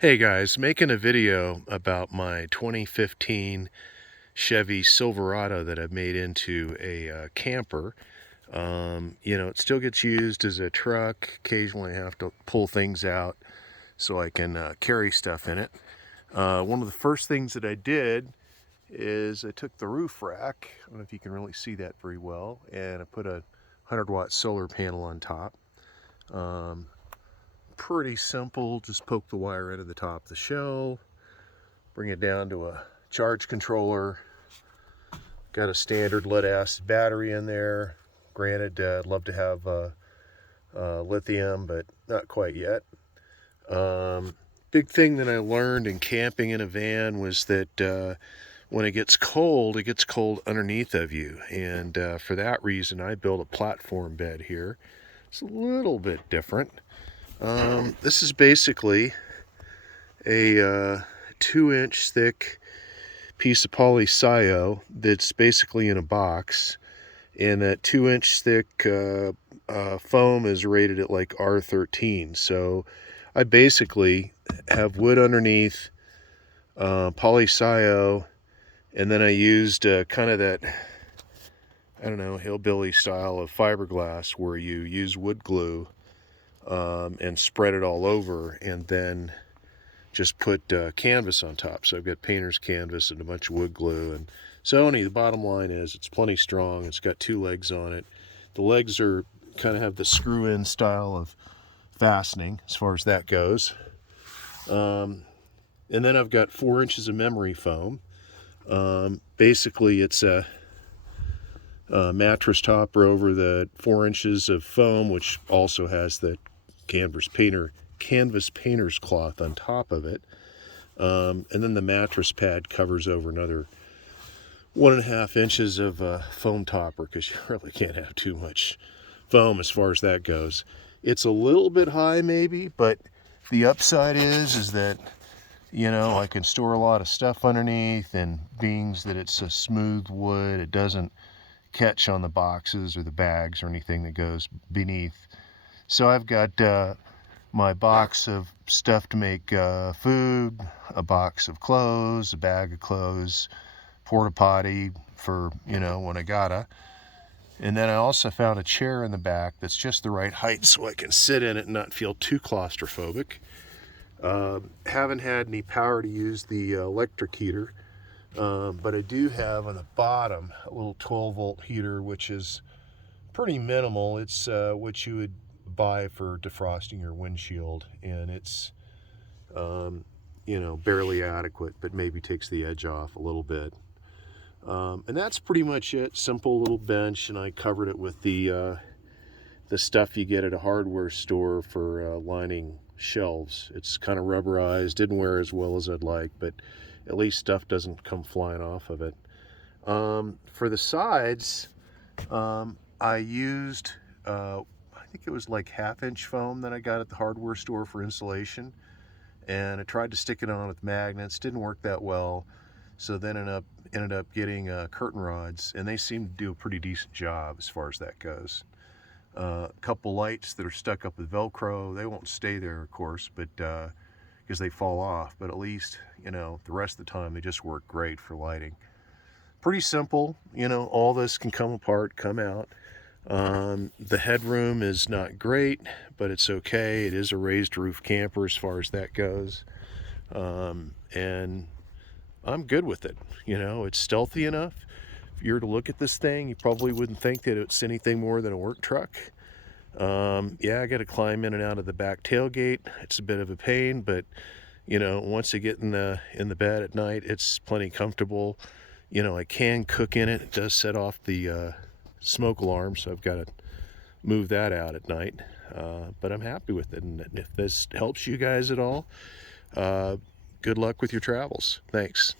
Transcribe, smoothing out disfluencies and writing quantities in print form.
Hey guys, making a video about my 2015 Chevy Silverado that I've made into a camper. It still gets used as a truck. Occasionally I have to pull things out so I can carry stuff in it. One of the first things that I did is I took the roof rack, I don't know if you can really see that very well, and I put a 100-watt solar panel on top. Pretty simple, just poke the wire into the top of the shell, bring it down to a charge controller. Got a standard lead acid battery in there. Granted, I'd love to have lithium, but not quite yet. Big thing that I learned in camping in a van was that when it gets cold underneath of you. And for that reason, I built a platform bed here. It's a little bit different. This is basically a 2-inch thick piece of polysio that's basically in a box, and that 2-inch thick foam is rated at like R13. So I basically have wood underneath, polysio, and then I used kind of that, I don't know, hillbilly style of fiberglass where you use wood glue and spread it all over, and then just put canvas on top. So I've got painter's canvas and a bunch of wood glue. And so the bottom line is it's plenty strong. It's got 2 legs on it. The legs are kind of have the screw-in style of fastening as far as that goes. And then I've got 4 inches of memory foam. Basically it's a mattress topper over the 4 inches of foam, which also has the canvas painter's cloth on top of it, and then the mattress pad covers over another 1.5 inches of foam topper, because you really can't have too much foam as far as that goes. It's a little bit high maybe, but the upside is that I can store a lot of stuff underneath, and being that it's a smooth wood, it doesn't catch on the boxes or the bags or anything that goes beneath. So I've got my box of stuff to make food, a box of clothes, a bag of clothes, porta potty for, when I gotta. And then I also found a chair in the back that's just the right height so I can sit in it and not feel too claustrophobic. Haven't had any power to use the electric heater, but I do have on the bottom a little 12-volt heater, which is pretty minimal. It's what you would buy for defrosting your windshield, and it's barely adequate, but maybe takes the edge off a little bit. And that's pretty much it. Simple little bench, and I covered it with the stuff you get at a hardware store for lining shelves. It's kind of rubberized, didn't wear as well as I'd like, but at least stuff doesn't come flying off of it. For the sides, I used I think it was like 1/2-inch foam that I got at the hardware store for insulation, and I tried to stick it on with magnets. Didn't work that well, so then ended up getting curtain rods, and they seem to do a pretty decent job as far as that goes. A couple lights that are stuck up with Velcro. They won't stay there, of course, but because they fall off, but at least the rest of the time they just work great for lighting. Pretty simple. All this can come apart, come out. The headroom is not great, but it's okay. It is a raised roof camper as far as that goes. And I'm good with it. It's stealthy enough. If you were to look at this thing, you probably wouldn't think that it's anything more than a work truck. Yeah, I got to climb in and out of the back tailgate. It's a bit of a pain, but once I get in the bed at night, it's plenty comfortable. I can cook in it. It does set off the smoke alarm, so I've got to move that out at night. But I'm happy with it, and if this helps you guys at all, good luck with your travels. Thanks.